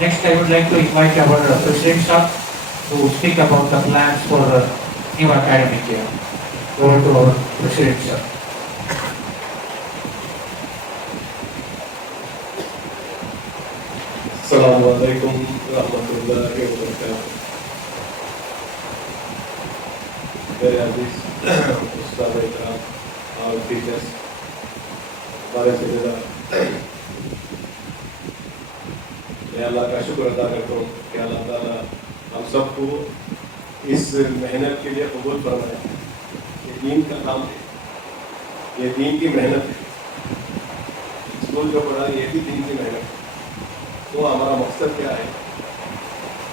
Next, I would like to invite our President sir to speak about the plans for new academic year. Over to our President sir. Assalamualaikum warahmatullahi wabarakatuh. मेरे अजीज उस्ताद इकराम और teachers, हमारे जिम्मेदार, मैं अल्लाह का शुक्र अदा करता हूँ कि अल्लाह ताला हम सबको इस मेहनत के लिए कबूल फरमाए। ये दीन का काम है, ये दीन की मेहनत है। स्कूल जो पढ़ा ये भी दीन की मेहनत है। तो हमारा मकसद क्या है?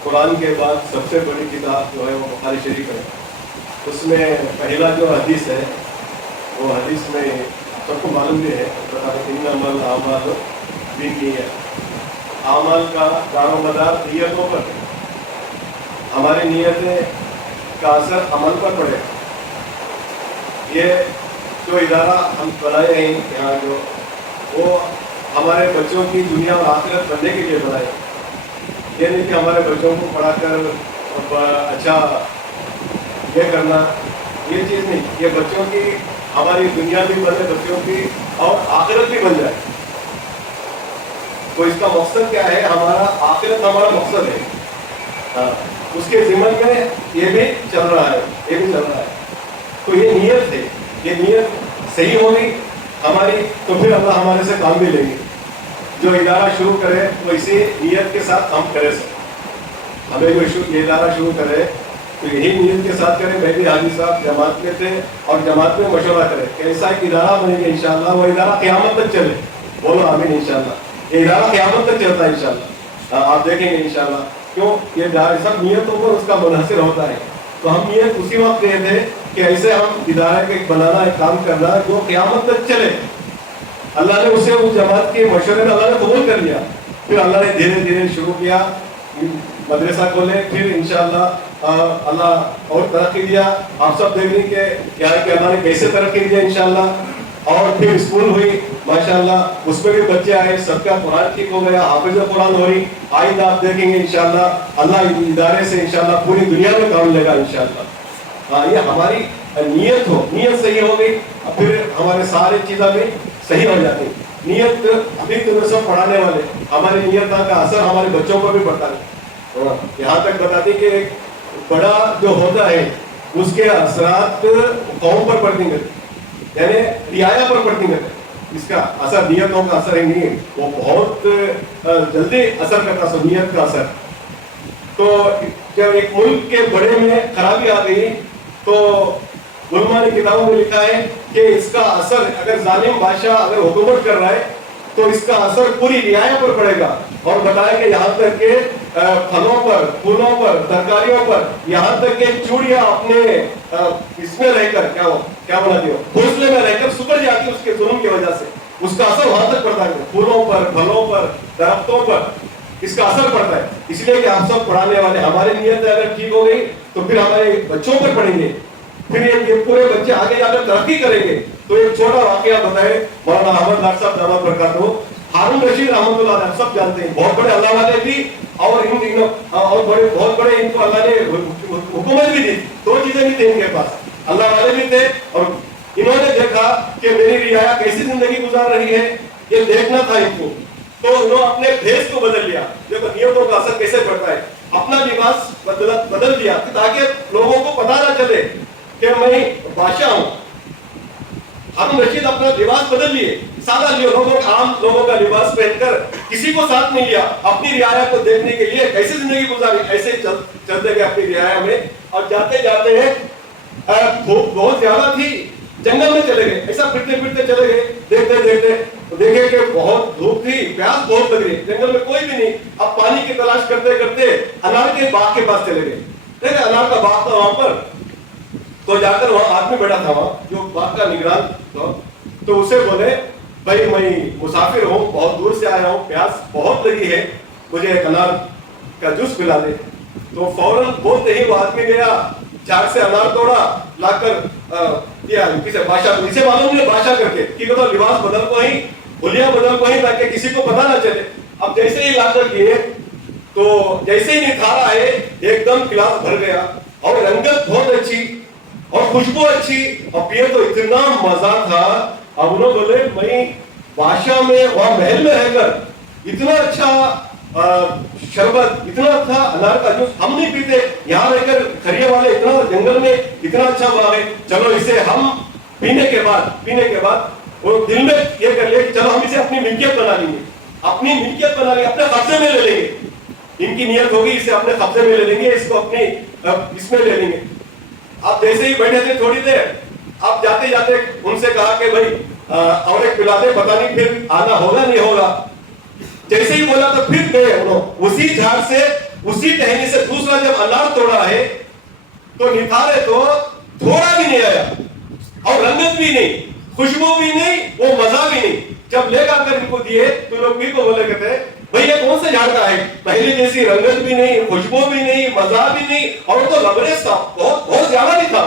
कुरान के बाद सबसे बड़ी किताब जो है वो बुखारी शरीफ है। उसमें पहला जो हदीस है वो हदीस में सबको मालूम भी है, इन्नमल आमाल बिन्नियत। आमाल का दारोमदार नियतों पर है। हमारी नियतें का असर अमल पर पड़ेगा। ये जो इदारा हम बनाए हैं यहाँ जो, वो हमारे बच्चों की दुनिया और आखिरत बनने के लिए बनाए। ये नहीं कि हमारे बच्चों को पढ़ाकर अच्छा ये करना, ये चीज़ नहीं। ये बच्चों की हमारी दुनिया भी बने, बच्चों की और आखिरत भी बन जाए। तो इसका मकसद क्या है? हमारा आखिरत हमारा मकसद है। हाँ, उसके ज़िम्मन में ये भी चल रहा है, ये भी चल रहा है। तो ये नीयत है, ये नीयत सही होगी हमारी तो फिर अल्लाह हमारे से काम भी लेंगे। जो इदारा शुरू करे वो इसी नीयत के साथ हम करें। सर हमें जो ये इदारा शुरू करे तो यही नीयत के साथ करें। मैं भी हाजी साहब जमात में थे और जमात में मशवरा करें कि ऐसा एक इदारा बनेगा इंशाअल्लाह, वो इदारा क़यामत तक चले। बोलो आमीन इंशाअल्लाह। ये इदारा क़यामत तक चलता है इंशाअल्लाह। आप देखेंगे इंशाअल्लाह। क्यों? ये सब नीयतों पर उसका मुनहसर होता है। तो हम नीयत उसी वक्त रहे थे कि ऐसे हम इदारे के बनाना, एक काम करना जो क़यामत तक चले। अल्लाह ने उसे उस जमात के मशवरे में अल्लाह ने कबूल कर लिया। फिर अल्लाह ने धीरे धीरे शुरू किया, मदरसा खोले, फिर इंशाअल्लाह अल्लाह और तरक्की दिया। आप सब देख रहे कि क्या है कि अल्लाह ने कैसे तरक्की दिया इंशाअल्लाह। और फिर स्कूल हुई माशाअल्लाह, उसमें भी बच्चे आए, सबका कुरान ठीक हो गया, हाफिज़ कुरान हो रही। आइंदा आप देखेंगे इंशाअल्लाह अल्लाह इदारे से इंशाअल्लाह पूरी दुनिया में काम लेगा इंशाअल्लाह। हाँ, ये हमारी नीयत हो, नीयत सही हो गई फिर हमारे सारे चीज़ें भी सही हो जाती। नीयत अभी तो सब पढ़ाने वाले, हमारी नीयत का असर हमारे बच्चों पर भी पड़ता है। यहाँ तक बताती कि एक बड़ा जो होता है उसके असरात कौम पर पड़ती है, यानी रियाया पर पड़ती है। इसका असर नियतों का असर ही नहीं है, वो बहुत जल्दी असर करता है नियत का असर। तो जब एक मुल्क के बड़े में खराबी आ गई तो उलमा ने किताबों में लिखा है कि इसका असर, अगर जालिम बादशाह अगर हुकूमत कर रहा है तो इसका असर पूरी रियाया पर पड़ेगा। और बताया कि यहाँ तक के फलों पर, फूलों पर, तरकारियों पर, यहाँ तक के चूड़ियाँ अपने इसमें रहकर क्या बनाती हो, घोंसले में रहकर सुकड़ जाती है उसके जुल्म की वजह से। उसका असर वहां तक पड़ता है, फूलों पर, फलों पर, दरख्तों पर इसका असर पड़ता है। इसलिए कि आप सब पढ़ाने वाले, हमारी नीयत अगर ठीक हो गई तो फिर हमारे बच्चों पर पढ़ेंगे, फिर ये पूरे बच्चे आगे जाकर तरक्की करेंगे। तो एक छोटा वाकया बताए मौलाना अहमद लाट साहब दामद बरकातहू, हारून रशीद रहमतुल्लाह अलैह, सब जानते हैं, बहुत बड़े अल्लाह वाले भी और और बड़े बहुत बड़े इनको अल्लाह ने हुकूमत भी दी। दो चीजें भी थी इनके पास, अल्लाह वाले भी थे और इन्होंने देखा कि मेरी रियाया कैसी जिंदगी गुजार रही है, ये देखना था इनको। तो उन्होंने अपने भेष को बदल लिया। देखो नियतों का असर कैसे पड़ता है। अपना लिबास बदल दिया ताकि लोगों को पता ना चले कि मैं बादशाह हूँ। हारून रशीद अपना लिबास बदल लिए, सादा लिए, आम लोगों का लिबास पहनकर, किसी को साथ नहीं लिया। अपनी रियाया को देखने के लिए कैसे जिंदगी गुजारी, ऐसे चलते गए अपनी रियाया में। और जाते जाते धूप बहुत ज्यादा थी, जंगल में चले गए, ऐसा फिरते फिरते चले गए। देखते देखते देखे कि बहुत धूप थी, प्यास बहुत लग रही, जंगल में कोई भी नहीं। अब पानी की तलाश करते करते अनार के बाग के पास चले गए। देखे अनार का बाग था वहां पर, तो जाकर वहां आदमी बैठा था वहां जो बाग का निगरान था। तो उसे बोले, भाई मैं मुसाफिर हूँ, बहुत दूर से आया हूँ, प्यास बहुत लगी है, मुझे एक अनार का जूस पिला दे। तो फौरन बोलते ही वो आदमी गया, झाड़ से अनार तोड़ा, लाकर दिया किसे, बादशाह को। इसे मालूम नहीं बादशाह करके कि तो लिबास बदल को ही, हुलिया बदल को ही, ताकि किसी को पता ना चले। अब जैसे ही लाकर दिए تو جیسے ہی نتھارا ہے ایک دم گلاس بھر گیا اور رنگت بہت اچھی اور خوشبو اچھی اور پیے تو اتنا مزہ تھا. اب انہوں بولے میں بادشاہ میں وہاں محل میں رہ کر اتنا اچھا شربت اتنا اچھا انار کا جوس ہم نہیں پیتے, یہاں رہ کر کھریے والے اتنا جنگل میں اتنا اچھا باغ ہے, چلو اسے ہم پینے کے بعد وہ دل میں یہ کر لیا کہ چلو ہم اسے اپنی ملکیت بنا لیں گے, اپنے قبضے میں لے لیں گے. ان کی نیت ہوگی اسے اپنے قبضے میں لے لیں گے, اس کو اپنی اس میں لے لیں گے. آپ جیسے ہی بیٹھے تھے تھوڑی دیر, آپ جاتے جاتے ان سے کہا کہ بھائی اور ایک پلا دے, پتہ نہیں پھر آنا ہوگا نہیں ہوگا. جیسے ہی بولا تو پھر گئے انہوں اسی جھاڑ سے اسی ٹہنی سے دوسرا جب انار توڑا ہے تو نتھارے تو تھوڑا بھی نہیں آیا اور رنگت بھی نہیں, خوشبو بھی نہیں, وہ مزہ بھی نہیں. جب لے کر ان کو دیے تو لوگ پھر کو بولے کہتے بھئی یہ کون سے جھاڑ کا ہے, پہلے جیسی رنگت بھی نہیں, خوشبو بھی نہیں, مزہ بھی نہیں, اور تو لبریز تھا, بہت زیادہ نہیں تھا.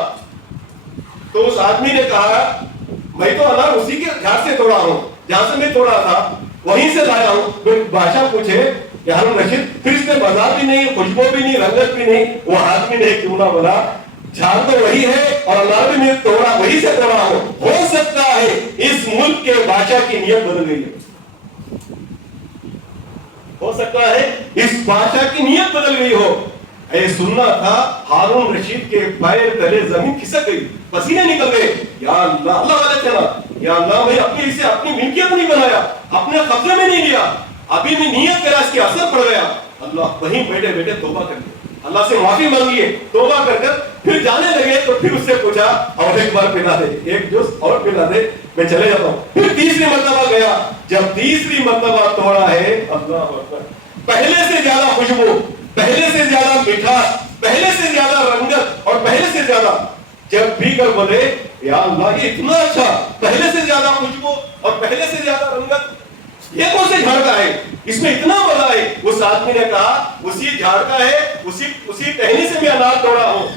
تو اس آدمی نے کہا میں تو انار اسی کے جھاڑ سے توڑا ہوں جہاں سے میں توڑا تھا, وہیں سے لایا ہوں. بادشاہ پوچھے کہ ہارون رشید پھر اس میں مزہ بھی نہیں, خوشبو بھی نہیں, رنگت بھی نہیں. وہ آدمی نے کیوں نہ بولا جھاڑ تو وہی ہے اور انار بھی میں توڑا وہی سے توڑا ہوں, ہو سکتا ہے اس ملک کے بادشاہ کی نیت بدل گئی ہے, ہو سکتا ہے اس بادشاہ کی نیت بدل گئی ہو. اے سننا تھا ہارون رشید کے پیر تلے زمین کھسک گئی, پسینے نکل گئے. یا اللہ, اللہ والے تھے نا, یا اللہ میں اپنی اسے اپنی ملکیت نہیں بنایا, اپنے قبضے میں نہیں لیا, ابھی بھی نیت کرا اس کے اثر پڑ گیا. اللہ وہیں بیٹھے بیٹھے توبہ کر لیا, اللہ سے معافی مانگیے, توبہ کر کر پھر جانے لگے. تو پھر اس سے پوچھا اور ایک بار پلا دے, ایک جوس اور پلا دے, میں چلے جاتا ہوں. پھر تیسری مرتبہ گیا, جب تیسری مرتبہ توڑا ہے, اللہ اکبر, پہلے سے زیادہ خوشبو, پہلے سے زیادہ مٹھاس, پہلے سے زیادہ رنگت اور پہلے سے زیادہ. جب پی کر بولے یا اللہ یہ اتنا اچھا, پہلے سے زیادہ خوشبو اور پہلے سے زیادہ رنگت, یہ کون سے جھاڑ کا ہے, اس میں اتنا مزہ ہے. اس آدمی نے کہا اسی جھاڑ کا ہے, اسی ٹہنی سے میں انار توڑا ہوں.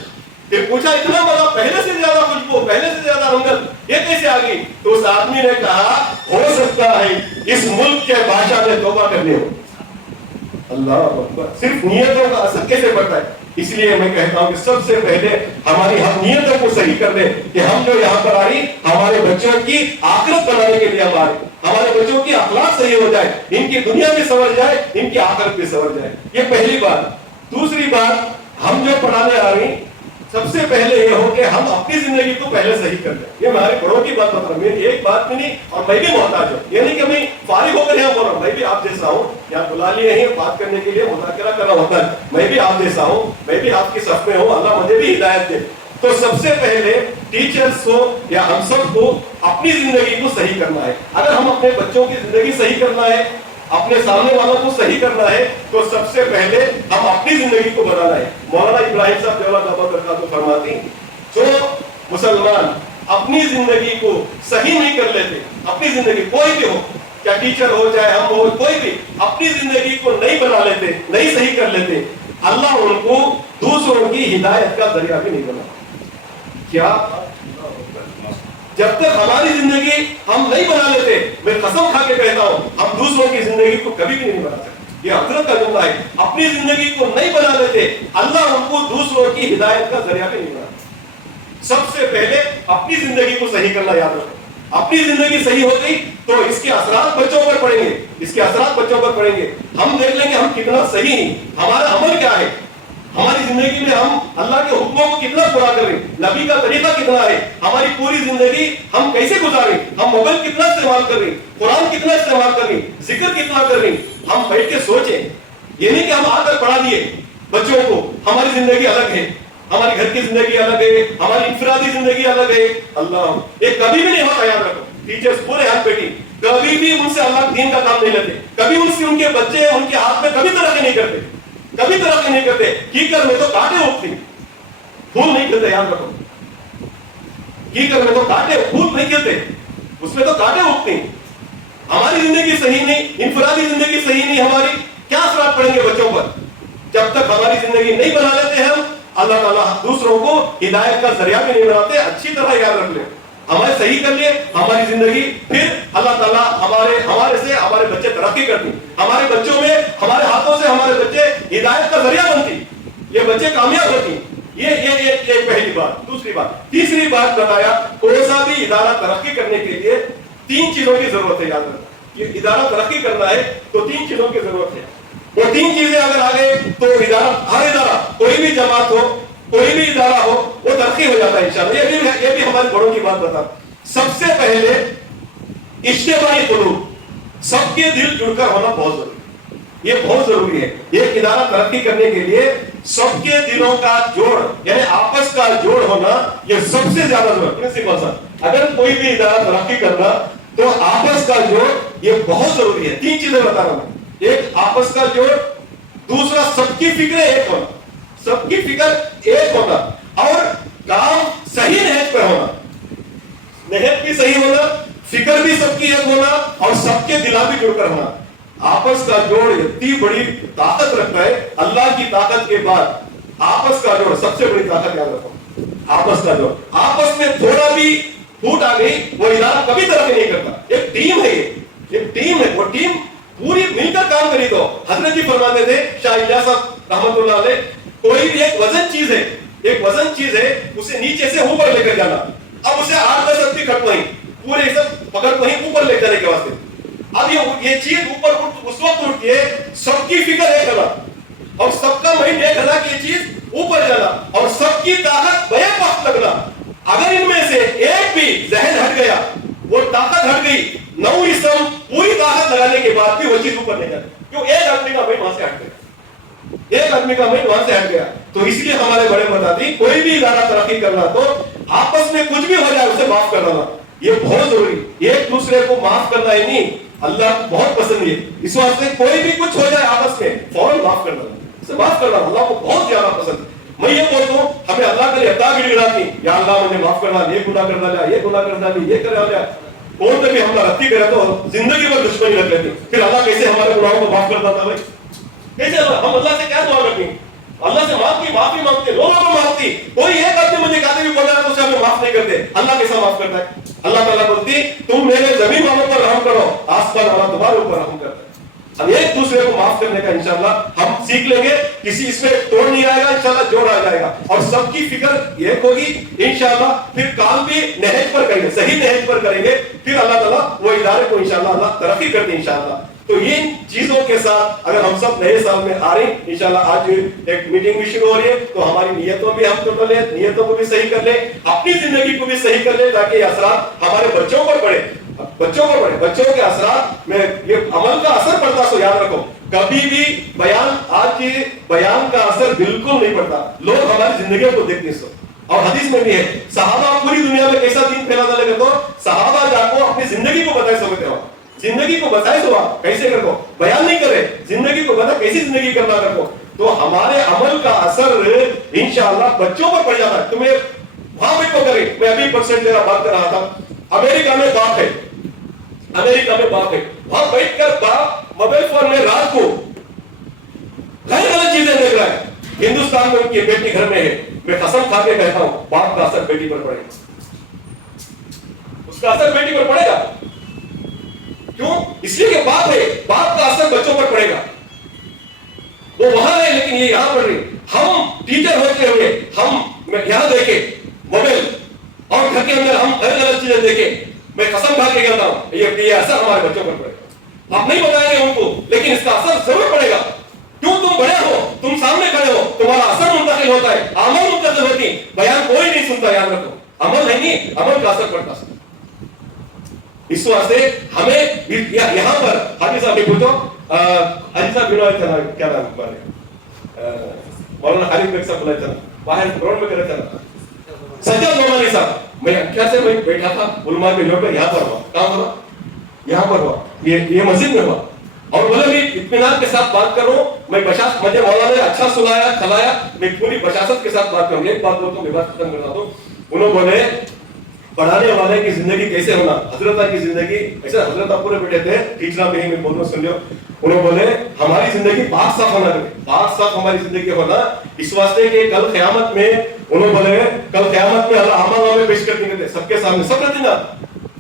پھر پوچھا اتنا مزہ, پہلے سے زیادہ خوشبو, پہلے سے زیادہ رنگت, یہ کیسے آ گئی؟ تو اس آدمی نے کہا ہو سکتا ہے اس ملک کے بادشاہ نے توبہ کرنے ہو. اللہ اکبر, صرف نیتوں کا اثر کیسے پڑتا ہے. اس لیے میں کہتا ہوں کہ سب سے پہلے ہماری ہم نیتوں کو صحیح کر دیں کہ ہم جو یہاں پر آئی ہمارے بچوں کی آخرت بنانے کے لیے, ہمارے بچوں کی اخلاق صحیح ہو جائے, ان کی دنیا بھی سنور جائے, ان کی آخرت بھی سنور جائے. یہ پہلی بات. دوسری بات, ہم جو پڑھانے آ رہی سب سے پہلے یہ ہو کہ ہم اپنی زندگی کو پہلے صحیح کر لیں. یہ ہمارے بڑوں کی بات بتا رہا ہوں, میری ایک بات بھی نہیں, اور میں بھی محتاج ہوں. یہ نہیں کہ میں فارغ ہو کر یہاں بول رہا ہوں, میں بھی آپ جیسا ہوں, یہاں بلا لیے ہیں بات کرنے کے لیے, مذاکرہ کرنا ہوتا ہے, میں بھی آپ جیسا ہوں, میں بھی آپ کی صف میں ہوں, اللہ مجھے بھی ہدایت دے. تو سب سے پہلے ٹیچرز کو یا ہم سب کو اپنی زندگی کو صحیح کرنا ہے. اگر ہم اپنے بچوں کی زندگی صحیح کرنا ہے, اپنے سامنے والوں کو صحیح کرنا ہے, تو سب سے پہلے ہم اپنی زندگی کو بنانا ہے. مولانا ابراہیم صاحب جو اللہ برکاتہ فرماتی, جو مسلمان اپنی زندگی کو صحیح نہیں کر لیتے, اپنی زندگی کوئی بھی ہو, کیا ٹیچر ہو چاہے ہم ہو, کوئی بھی اپنی زندگی کو نہیں بنا لیتے, نہیں صحیح کر لیتے, اللہ ان کو دوسروں کی ہدایت کا ذریعہ بھی نہیں بنا. کیا جب تک ہماری زندگی ہم نہیں بنا لیتے, میں قسم کھا کے کہتا ہوں ہم دوسروں کی زندگی کو کبھی بھی نہیں بنا سکتے. یہ حضرت کا جملہ ہے, اپنی زندگی کو نہیں بنا لیتے, اللہ ان کو دوسروں کی ہدایت کا ذریعہ بھی نہیں بنا. سب سے پہلے اپنی زندگی کو صحیح کرنا یاد رکھو. اپنی زندگی صحیح ہو گئی تو اس کے اثرات بچوں پر پڑیں گے, اس کے اثرات بچوں پر پڑیں گے. ہم دیکھ لیں گے ہم کتنا صحیح ہیں, ہمارا عمل کیا ہے, ہماری زندگی میں ہم اللہ کے حکموں کو کتنا پورا کر رہے ہیں, نبی کا طریقہ کتنا ہے, ہماری پوری زندگی ہم کیسے گزاریں, ہم موبائل کتنا استعمال کر رہے ہیں, قرآن کتنا استعمال کر رہے ہیں, ذکر کتنا کر رہے ہیں. ہم بیٹھ کے سوچیں, یہ نہیں کہ ہم آ کر پڑھا دیے بچوں کو ہماری زندگی الگ ہے, ہمارے گھر کی زندگی الگ ہے, ہماری انفرادی زندگی الگ ہے. اللہ, یہ کبھی بھی نہیں ہوتا, یاد رکھو. ٹیچرز پورے ہاتھ بیٹھی, کبھی بھی ان سے اللہ دین کا کام نہیں لیتے, کبھی ان سے ان کے بچے ان کے ہاتھ میں کبھی ترقی نہیں کرتے, کبھی ترقی نہیں کرتے. کیکر میں تو کانٹے اگتے, پھول نہیں کھلتے. یاد رکھو, کیکر میں تو کانٹے, پھول نہیں کھلتے, اس میں تو کانٹے اگتے ہیں. ہماری زندگی صحیح نہیں, انفرادی زندگی صحیح نہیں ہماری, کیا اثرات پڑیں گے بچوں پر؟ جب تک ہماری زندگی نہیں بنا لیتے ہم, اللہ تعالیٰ دوسروں کو ہدایت کا ذریعہ بھی نہیں بناتے. اچھی طرح یاد رکھ لیں, ہمیں صحیح کر لیے ہماری زندگی, پھر اللہ تعالیٰ ہمارے سے ہمارے بچے ترقی کرتے ہیں. ہمارے بچوں میں, ہمارے ہاتھوں سے ہمارے بچے का जरिया बनती, ये बच्चे कामयाब होती। ये पहली बात। दूसरी बात, तीसरी बात बताया, कोई सा भी इदारा तरक्की करने के लिए 3 चीजों की जरूरत है। याद रखना, ये इदारा तरक्की करना है तो 3 चीजों की जरूरत है। वो 3 चीजें अगर आ गए तो इदारा, हर इदारा, कोई भी जमात हो, कोई भी इदारा हो, वो तरक्की हो जाता है इंशाअल्लाह। ये भी हमारे बड़ों की बात बता। सबसे पहले इज्तिमाई कुलूब, सबके दिल जुड़कर होना बहुत जरूरी है। ये बहुत जरूरी है। एक इदारा तरक्की करने के लिए सबके दिलों का जोड़, यानी आपस का जोड़ होना, ये सबसे ज्यादा जरूरत। अगर कोई भी इदारा तरक्की करना तो आपस का जोड़ ये बहुत जरूरी है। 3 चीजें बता रहा हूं। एक, आपस का जोड़। दूसरा, सबकी फिक्र एक होना, सबकी फिक्र एक होना, और काम सही नहज पर होना, नहज भी सही होना, फिक्र भी सबकी एक होना, और सबके दिला भी जुड़कर होना। आपस का जोड़ इतनी बड़ी ताकत रखता है। अल्लाह की ताकत के बाद आपस का जोड़ सबसे बड़ी ताकत, याद रखो। आपस का जोड़, आपस में थोड़ा भी फूट आ गई, वो इदारा कभी तरक्की नहीं करता। एक टीम है, ये एक टीम है, वो टीम पूरी मिलकर काम करी। तो हजरत जी फरमाते थे, शाह इलियास साहब रहमतुल्लाह अलैह, कोई भी एक वजन चीज है, एक वजन चीज है, उसे नीचे से ऊपर लेकर जाना। अब उसे 8-10 व्यक्ति खट वहीं, पूरे सब पकड़ वहीं ऊपर ले जाने के वास्ते। अब ये चीज ऊपर उस वक्त उठती है, सबकी फिक्र एक करना, और सबका माइंड एक करना कि ये चीज ऊपर जाना, और सबकी ताकत बैक वक्त लगना। अगर इनमें से एक भी जहन हट गया, वो ताकत हट गई, 9 इसम पूरी ताकत लगाने के बाद भी वो चीज ऊपर नहीं जाती, क्यों? एक आदमी का माइंड वहां से हट गया, एक आदमी का माइंड वहां से हट गया। तो इसलिए हमारे बड़े बताते, कोई भी इदारा तरक्की करना तो आपस में कुछ भी हो जाए उसे माफ कर देना, ये बहुत जरूरी। एक दूसरे को माफ करना है नहीं, अल्लाह बहुत पसंद है। इस वास्ते कोई भी कुछ हो जाए आपस में, फौरन माफ कर देना, उसे माफ करना अल्लाह को बहुत ज्यादा पसंद। मैं ये बोलता हूं, हमें अल्लाह के लिए अता गिड़गिड़ाती, या अल्लाह मुझे माफ करना, ये गुनाह कर डाला, ये गुनाह कर डाली, ये कर डाला, कौन से भी हम रत्ती करे तो जिंदगी में दुश्मनी लग लेती। फिर अल्लाह कैसे हमारे गुनाहों को माफ करता था भाई? कैसे? हम अल्लाह से क्या दुआ करते हैं? अल्लाह से माफी मांगते, लोगों को माफती। कोई एक आदमी मुझे कहते भी बोल रहा है तो उसे हमें माफ नहीं करते। अल्लाह कैसा माफ करता है? अल्लाह ताला बोलती, तुम मेरे जमीन वालों पर रहम करो, आसमान वाला तुम्हारे ऊपर रहम करता है। अब एक दूसरे को माफ करने का इंशाअल्लाह हम सीख लेंगे, किसी इसमें तोड़ नहीं आएगा, इंशाअल्लाह जोड़ आ जाएगा, और सबकी फिक्र एक होगी इंशाअल्लाह। फिर काम भी नहज पर करेंगे, सही नहज पर करेंगे, फिर अल्लाह ताला वो इदारे को इंशाअल्लाह अल्लाह तरक्की करते इंशाअल्लाह। तो ये चीजों के साथ अगर हम सब नए साल में आ रहे हैं इंशाल्लाह, आज एक मीटिंग भी शुरू हो रही है, तो हमारी नियतों भी हम टोटल है, नियतों को भी सही कर ले, अपनी जिंदगी को भी सही कर ले, ताकि असरात हमारे बच्चों पर पड़े, बच्चों के असरात में ये अमल का असर पड़ता। सो याद रखो, कभी भी बयान, आज की बयान का असर बिल्कुल नहीं पड़ता। लोग हमारी जिंदगी को देखते हैं, और हदीस में भी है, सहाबा पूरी दुनिया में कैसा दीन फैलाने लगे, तो सहाबा जाको अपनी जिंदगी को बताए समझते हो, जिंदगी को बताए तो कैसे करो, बयान नहीं करे, जिंदगी को बता कैसी जिंदगी करना रखो। तो हमारे अमल का असर इंशाअल्लाह बच्चों पर पड़ जाता है। तुम्हें वहां बैठ को करें, मैं अभी परसेंट तेरा बात कर रहा था, अमेरिका में बाप है, वहां बैठकर बाप मोबाइल फोन में रात को गलत चीजें देख रहा है। हिंदुस्तान में उनकी बेटी घर में है, मैं कसम खा के कहता हूं, बाप का असर बेटी पर पड़ेगा, उसका असर बेटी पर पड़ेगा। क्यों? इसलिए कि बाप है, बाप का असर बच्चों पर पड़ेगा। वो वहां है लेकिन ये यहां पड़ रही। हम टीचर होते हुए हम यहां देखे मोबाइल, और घर के अंदर हम अलग चीजें देखे, मैं कसम खा के कहता हूं ये असर हमारे बच्चों पर पड़ेगा। आप नहीं बताएंगे उनको, लेकिन इसका असर जरूर पड़ेगा। क्यों? तुम बड़े हो, तुम सामने खड़े हो, तुम्हारा असर मुंतकिल होता है, अमल मुंतकिल होती, बयान कोई नहीं सुनता। याद रखो, अमल है नहीं, अमल का असर पड़ता। इस वास्ते हमें यहाँ पर हाजी साहब पूछो, हाजी साहब क्या नाम मौलाना खालिद बेग साहब बुलाए थे, बाहर ग्राउंड में करे थे सज्जद नोमानी साहब, मैं क्या से मैं बैठा था उलमा के जो यहाँ पर हुआ, काम हुआ यहाँ पर हुआ, ये मस्जिद में हुआ, और बोले मैं इत्मीनान के साथ बात कर रहा हूँ, मैं बशास, मुझे मौलाना ने अच्छा सुनाया खलाया, मैं पूरी बशासत के साथ बात करूंगा। एक बात बोलता हूँ, मैं बात खत्म करता हूँ। उन्होंने बोले पढ़ाने वाले की जिंदगी कैसे होना, हजरत की जिंदगी ऐसे, हजरत पूरे बैठे थे खींचना में ही, मैं बोलता सुन लो। उन्होंने बोले हमारी जिंदगी पाक साफ होना, पाक साफ हमारी जिंदगी होना, इस वास्ते के कल क़यामत में, उन्होंने बोले कल क़यामत में अल्लाह आमल में पेश कर देंगे सबके सामने, सब रहती ना,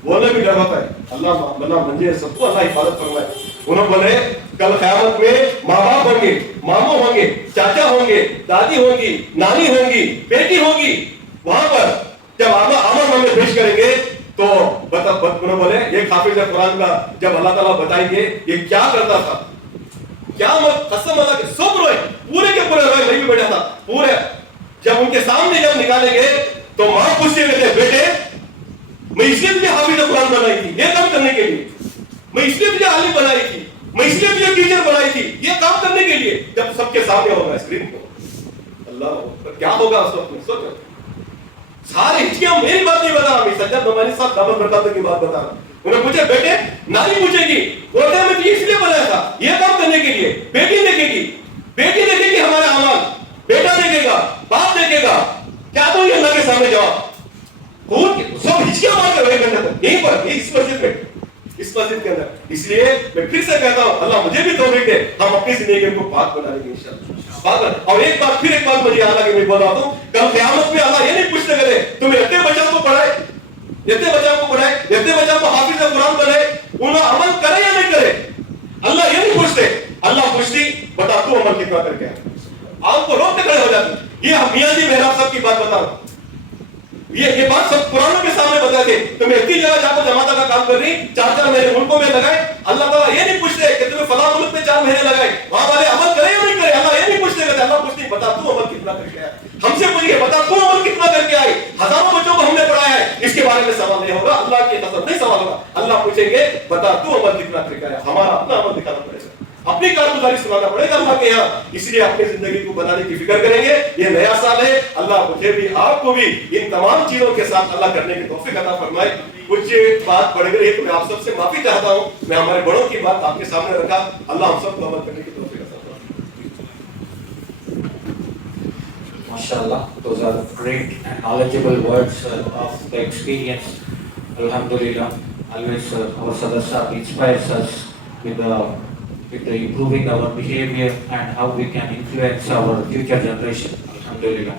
बोलने भी डर होता है। अल्लाह मना मंजे सबको अल्लाह हिफाजत फरमाए। उन्होंने बोले कल क़यामत में माँ बाप होंगे, मामू होंगे, चाचा होंगे, दादी होंगी, नानी होंगी, बेटी होगी, वहां पर जब अमल हमें पेश करेंगे तो उन्होंने बोले ये हाफिज कुरान का जब अल्लाह ताला बताएंगे ये क्या करता था, क्या कसम अल्लाह के सब रोए, पूरे के पूरे रोए, मैं भी बैठा था पूरे। जब उनके सामने जब निकालेंगे तो माँ पूछते रहते बेटे मैं इसलिए तुझे हाफिज कुरान बनाई थी ये काम करने के लिए, मैं इसलिए तुझे आलिम बनाई थी, मैं इसलिए तुझे टीचर बनाई थी ये काम करने के लिए। जब सबके सामने होगा स्क्रीन को, अल्लाह क्या होगा उस वक्त में सोचो। सारे हिचकियां मेरी बात नहीं बता रहा, मैं सज्जद नमानी साहब दामन बरकत की बात बता रहा हूं। उन्हें पूछे बेटे, नानी पूछेगी बोलते मैं तुझे इसलिए बनाया था ये काम करने के लिए, बेटी देखेगी, बेटी देखेगी हमारा अमल, बेटा देखेगा, बाप देखेगा, क्या दूंगी अल्लाह के सामने जवाब? सब हिचकियां मार कर रहे करने तक यहीं पर इस मस्जिद में, इस मस्जिद के अंदर। इसलिए मैं फिर से कहता हूं अल्लाह मुझे भी तौफीक दे, हम अपनी जिंदगी को पाक बना लेंगे इंशाअल्लाह। पाक। और एक बात फिर एक बात मुझे अल्लाह की मैं बोल रहा हूं, कल क़यामत में अल्लाह ये नहीं पूछते करे तुम्हें इतने बच्चों को पढ़ाए, इतने बच्चों को पढ़ाए, इतने बच्चों को हाफिज कुरान बनाए, उन्हें अमल करे या नहीं करे, अल्लाह ये नहीं पूछते। अल्लाह पूछती बता तू अमल कितना करके आया। आपको रोकते खड़े हो जाते। ये हम मियां जी मेहराब साहब की बात बता रहा हूं, ये बात सब कुरान के सामने बताए थे। तुम्हें इतनी जगह जाकर जमाता का काम कर रही, 4-4 महीने मुल्कों में लगाए, अल्लाह ताला ये नहीं पूछते कि तुम्हें फला मुल्क में 4 महीने लगाए, वहां वाले अमल करे या नहीं करे, अल्लाह ये नहीं पूछते। अल्लाह पूछती बता तू अमल कितना करके आया। हमसे पूछिए बता तू अमल कितना करके आए। हजारों बच्चों को हमने पढ़ाया है, इसके बारे में सवाल नहीं होगा, अल्लाह की कसम नहीं सवाल होगा। अल्लाह पूछेंगे बता तू अमल कितना करके आया। हमारा अपना अमल दिखाना पड़ेगा, अपनी कारगुजारी सुनाना पड़ेगा अल्लाह के यहाँ। इसलिए अपनी जिंदगी को बनाने की फिक्र करेंगे। ये नया साल है, अल्लाह मुझे भी आपको भी इन तमाम चीजों के साथ अल्लाह करने की तौफीक अता फरमाए। कुछ बात बढ़ गई तो मैं आप सबसे माफी चाहता हूँ, मैं हमारे बड़ों की बात आपके सामने रखा। अल्लाह हम सबको अमल करने की तौफीक अता फरमाए। MashaAllah, those are great and knowledgeable words of the experience. Alhamdulillah, always our Sadasha inspires us with the improving our behavior and how we can influence our future generation. Alhamdulillah.